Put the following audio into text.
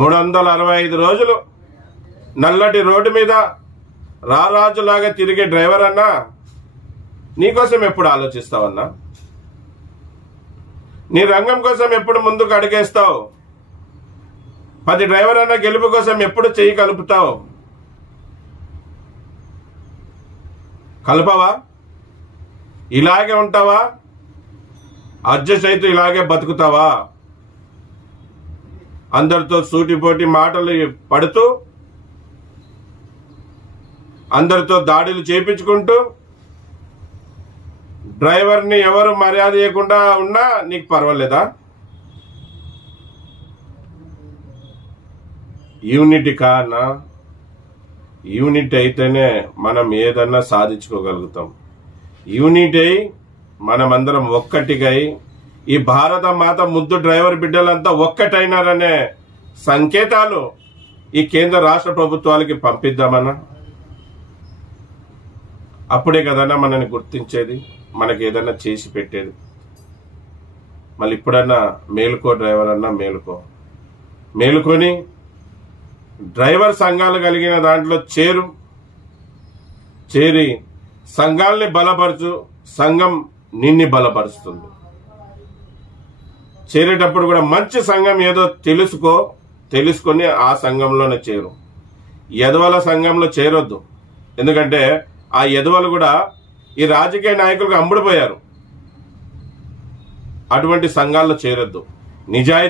365 రోజులు నల్లటి రోడ్డు మీద రారాజులాగా తిరిగే డ్రైవర్ అన్నా నీకోసం ఎప్పుడు ఆలోచిస్తావన్నా? నీ రంగం కోసం ఎప్పుడు ముందుకు అడిగేస్తావు? 10 డ్రైవర్ అన్న గెలుపు కోసం ఎప్పుడు చెయ్యి కలుపుతావు? కలపవా? ఇలాగే ఉంటావా? అడ్జస్ట్ అయితే ఇలాగే బతుకుతావా? అందరితో సూటిపోటి మాటలు పడుతూ, అందరితో దాడులు చేయించుకుంటూ, డ్రైవర్ని ఎవరు మర్యాద చేయకుండా ఉన్నా నీకు పర్వాలేదా? యూనిటీ కానా? యూనిట్ అయితేనే మనం ఏదన్నా సాధించుకోగలుగుతాం. యూనిట్ అయి మనమందరం ఒక్కటిగా ఈ భారత మాత ముద్దు డ్రైవర్ బిడ్డలంతా ఒక్కటైనారనే సంకేతాలు ఈ కేంద్ర రాష్ట్ర ప్రభుత్వాలకి పంపిద్దామన్నా. అప్పుడే కదన్నా మనని గుర్తించేది, మనకి ఏదన్నా చేసి పెట్టేది. మళ్ళీ ఇప్పుడన్నా మేలుకో డ్రైవర్ అన్నా, మేలుకొని డ్రైవర్ సంఘాలు కలిగిన దాంట్లో చేరి సంఘాలని బలపరచు. సంఘం నిన్ని బలపరుస్తుంది. చేరేటప్పుడు కూడా మంచి సంఘం ఏదో తెలుసుకొని ఆ సంఘంలోనే చేరు. ఎదవల సంఘంలో చేరొద్దు. ఎందుకంటే ఆ ఎదవలు కూడా ఈ రాజకీయ నాయకులకు అమ్ముడుపోయారు. అటువంటి సంఘాల్లో చేరొద్దు. నిజాయితీ